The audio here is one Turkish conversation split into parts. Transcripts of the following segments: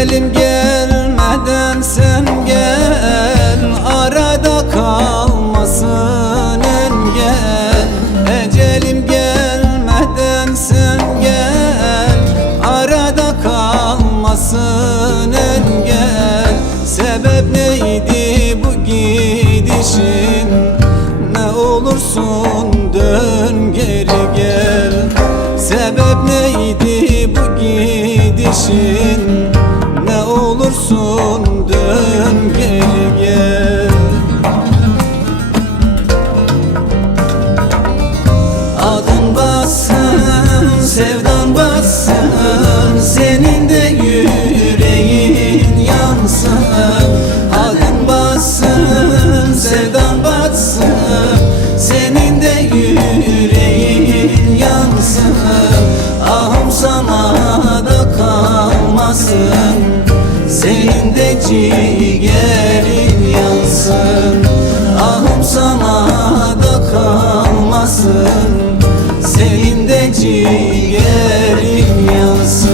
Ecelim gelmeden sen gel, arada kalmasın engel. Ecelim gelmeden sen gel, arada kalmasın engel. Sebep neydi bu gidişin? Ne olursun dön geri gel. Sebep neydi bu gidişin? Ne olursun dön geri gel. Adın bassın, sevdan bassın, senin de yüreğin yansın. Adın bassın, sevdan batsın, senin de yüreğin yansın. Ahım sana da kalmasın, senin de ciğerin yansın. Ahım sana da kalmasın, senin de ciğerin yansın.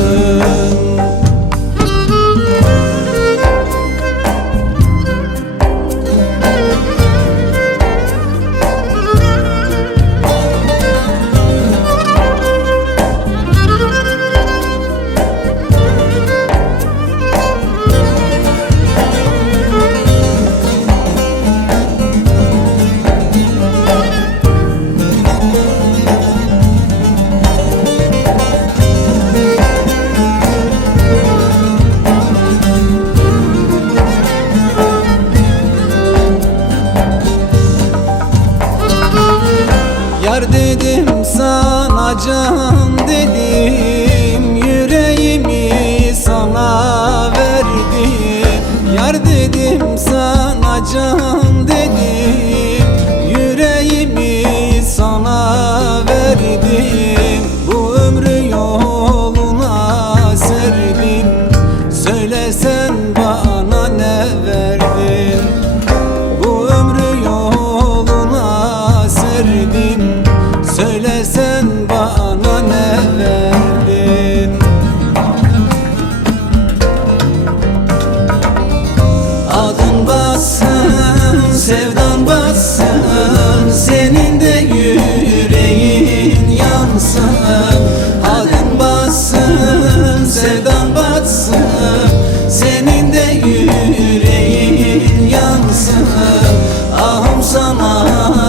Yar dedim sana, can dedim, yüreğimi sana verdim. Yar dedim sana, can dedim, yüreğimi sana verdim. Bu ömrü yoluna serdim, söylesen bana ne verdin? Bu ömrü yoluna serdim, söylesen bana ne verdin? Adın bassın, sevdan bassın, senin de yüreğin yansın. Adın bassın, sevdan batsın, senin de yüreğin yansın. Ahım sana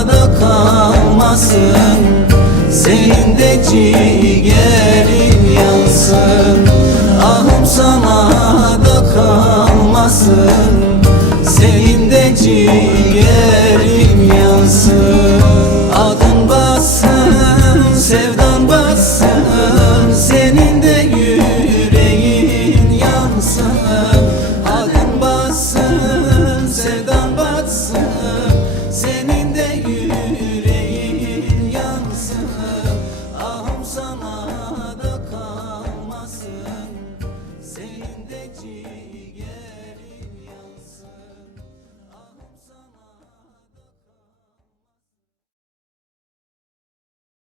da kalmasın, senin de ciğerin yansın. Ahım sana da kalmasın, senin de ciğerin yansın. Adın bassın, sevdan bassın, senin de yüreğin yansın. Adın bassın, sevdan